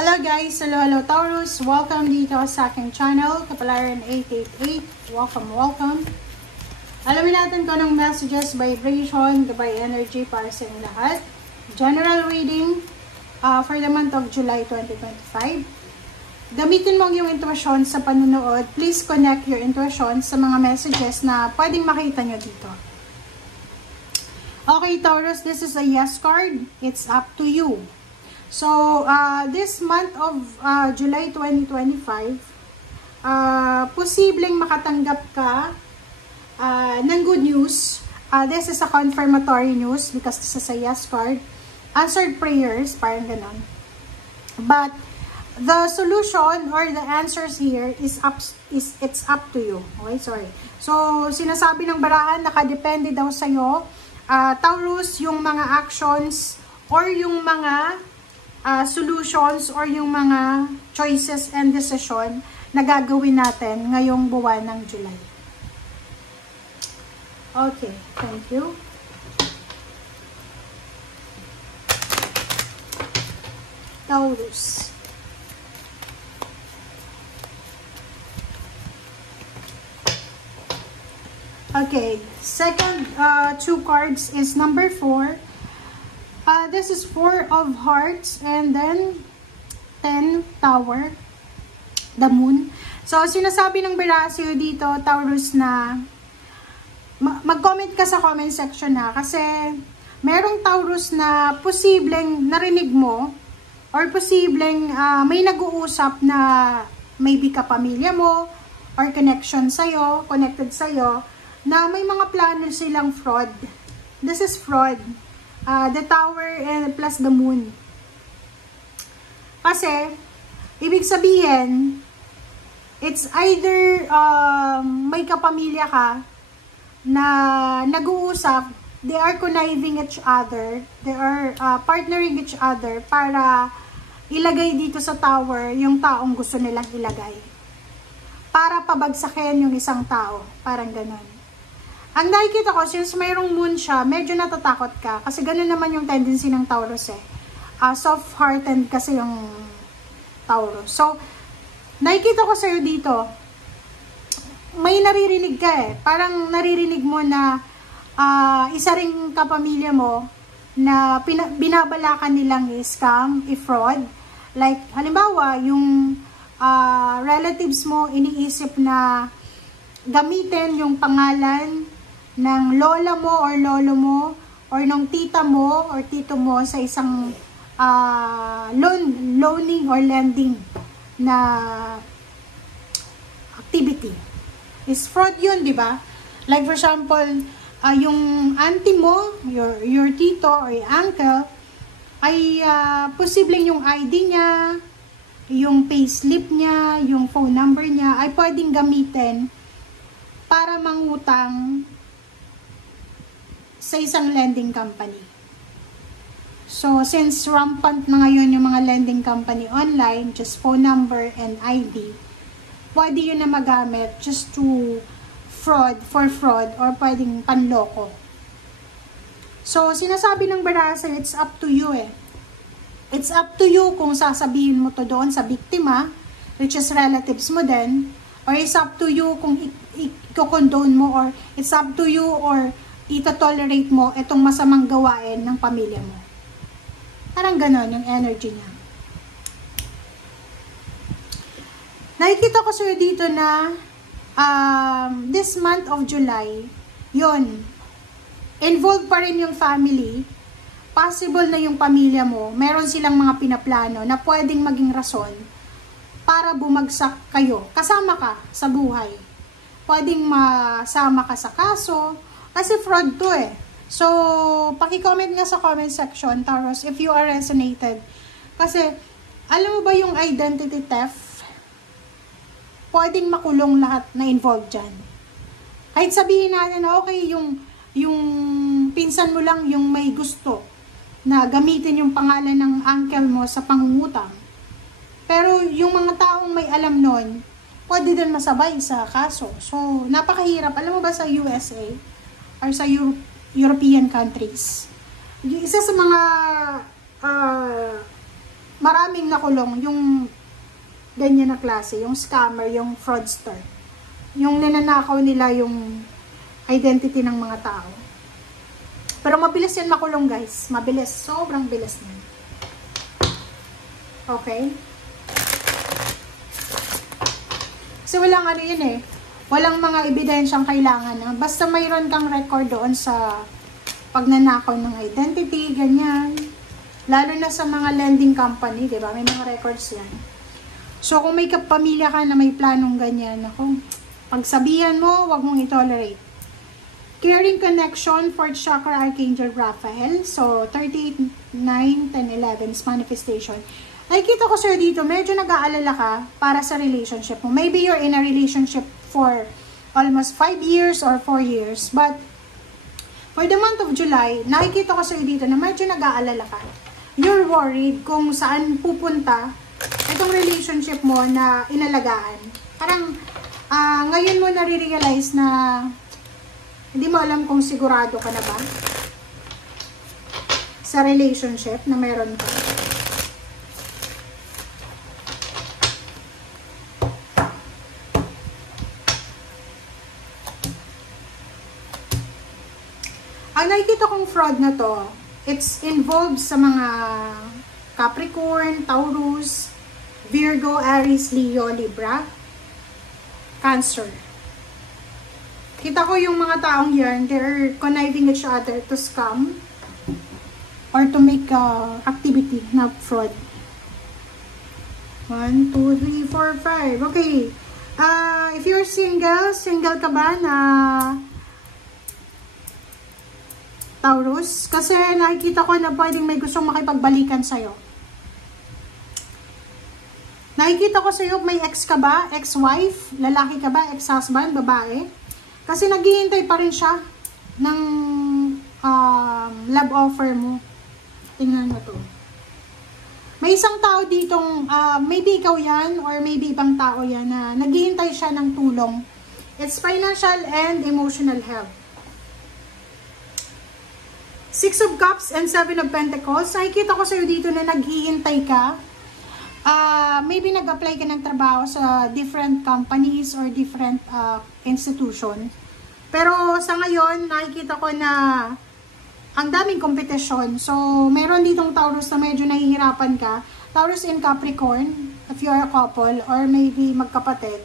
Hello guys! Hello Taurus! Welcome dito sa aking channel, Kapalaran 888. Welcome! Alamin natin kung anong messages, vibration, gabay energy para sa inyo lahat. General reading for the month of July 2025. Gamitin mo yung intuition sa panunood. Please connect your intuition sa mga messages na pwedeng makita nyo dito. Okay Taurus, this is a yes card. It's up to you. So, this month of July 2025, posibleng makatanggap ka ng good news. This is a confirmatory news because this is a yes card. Answered prayers, parang ganon. But, the solution or the answers here it's up to you. Okay, sorry. So, sinasabi ng barahan, nakadepende daw sa'yo. Taurus, yung mga actions or yung mga solutions or yung mga choices and decision na gagawin natin ngayong buwan ng July. Okay, thank you. Taurus. Okay, second two cards is number 4. This is 4 of hearts and then 10 tower, the moon. So, sinasabi ng Berasio dito, Taurus, na mag-comment ka sa comment section na kasi merong Taurus na posibleng narinig mo or posibleng may nag-uusap na maybe kapamilya mo or connection sa'yo, connected sa'yo, na may mga plano silang fraud. This is fraud. The tower and plus the moon. Kasi, ibig sabihin, it's either may kapamilya ka na nag-uusap, they are conniving each other, they are partnering each other para ilagay dito sa tower yung taong gusto nilang ilagay. Para pabagsakin yung isang tao. Parang ganon. Ang nakikita ko, since mayroong moon siya, medyo natatakot ka. Kasi gano'n naman yung tendency ng Taurus eh. Soft-hearted kasi yung Taurus. So, nakikita ko sa'yo dito, may naririnig ka eh. Parang naririnig mo na isa ring kapamilya mo na binabalakan nilang i-scam, i-fraud. Like, halimbawa, yung relatives mo iniisip na gamitin yung pangalan ng lola mo or lolo mo or ng tita mo or tito mo sa isang loaning or lending na activity. Is fraud yun, di ba? Like for example, yung auntie mo, your tito or your uncle, ay posibleng yung ID niya, yung payslip niya, yung phone number niya, ay pwedeng gamitin para mangutang sa isang lending company. So, since rampant na ngayon yung mga lending company online, just phone number and ID, pwede yun na magamit just to for fraud or pwedeng panloko. So, sinasabi ng Barasa, it's up to you eh. It's up to you kung sasabihin mo to doon sa biktima, which is relatives mo din, or it's up to you kung i-condone mo, or it's up to you or ito-tolerate mo itong masamang gawain ng pamilya mo. Parang ganon yung energy niya. Nakikita ko sa'yo dito na this month of July, yun, involved pa rin yung family. Possible na yung pamilya mo, meron silang mga pinaplano na pwedeng maging rason para bumagsak kayo. Kasama ka sa buhay. Pwedeng masama ka sa kaso, kasi fraud to eh. So, paki-comment nga sa comment section, Taurus, if you are resonated. Kasi, alam mo ba yung identity theft? Pwedeng makulong lahat na involved dyan. Kahit sabihin natin na okay, yung pinsan mo lang yung may gusto na gamitin yung pangalan ng uncle mo sa pangungutang. Pero yung mga taong may alam nun, pwede din masabay sa kaso. So, napakahirap. Alam mo ba sa USA or sa European countries, isa sa mga maraming nakulong yung ganyan na klase, yung scammer, yung fraudster. Yung ninanakaw nila yung identity ng mga tao. Pero mabilis yan makulong, guys. Mabilis. Sobrang bilis na. Okay? Kasi walang ano yun eh. Walang mga ebidensyang kailangan. Basta mayroon kang record doon sa pagnanakaw ng identity, ganyan. Lalo na sa mga lending company, di ba? May mga records yan. So, kung may kapamilya ka na may planong ganyan, ako, pagsabihan mo, wag mong itolerate. Caring Connection, 4th Chakra, Archangel Raphael. So, 38, 9, 10, 11 is manifestation. Nakikita ko sir dito, medyo nag-aalala ka para sa relationship mo. Maybe you're in a relationship for almost 5 years or 4 years. But, for the month of July, nakikita ko sir dito na medyo nag-aalala ka. You're worried kung saan pupunta itong relationship mo na inalagaan. Parang, ngayon mo nare-realize na hindi mo alam kung sigurado ka na ba sa relationship na meron ka. Ang nakikita kong fraud na to, it's involved sa mga Capricorn, Taurus, Virgo, Aries, Leo, Libra, Cancer. Kita ko yung mga taong yan, they're conniving each other to scam or to make activity na fraud. 1, 2, 3, 4, 5. Okay. If you're single ka ba na Taurus? Kasi nakikita ko na pwedeng may gustong makipagbalikan sa'yo. Nakikita ko sa'yo, may ex ka ba? Ex-wife? Lalaki ka ba? Ex-husband? Babae? Kasi naghihintay pa rin siya ng love offer mo. Tingnan mo to. May isang tao ditong, maybe ikaw yan or maybe ibang tao yan na naghihintay siya ng tulong. It's financial and emotional help. 6 of Cups and 7 of Pentacles. Nakikita ko sa'yo dito na naghihintay ka. Maybe nag-apply ka ng trabaho sa different companies or different institution. Pero sa ngayon, nakikita ko na ang daming kompetisyon. So, meron ditong Taurus na medyo nahihirapan ka. Taurus and Capricorn, if you are a couple, or maybe magkapatid.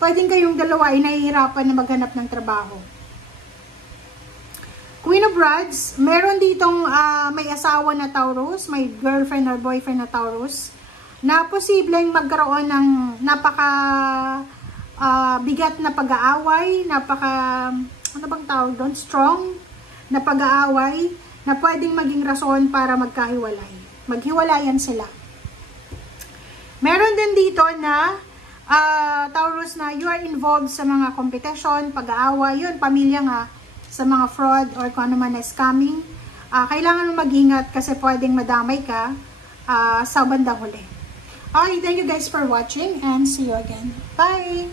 Pwedeng kayong dalawa ay nahihirapan na maghanap ng trabaho. Queen of Rods, meron ditong may asawa na Taurus, may girlfriend or boyfriend na Taurus, na posibleng magkaroon ng napaka bigat na pag-aaway, ano bang tawag doon? Strong na pag-aaway na pwedeng maging rason para magkahiwalay. Maghiwalayan sila. Meron din dito na Taurus na you are involved sa mga competition, pag-aaway, yun, pamilya nga, sa mga fraud or kung ano man na scamming. Kailangan mo mag-ingat kasi pwedeng madamay ka sa bandang huli. Okay, thank you guys for watching and see you again. Bye!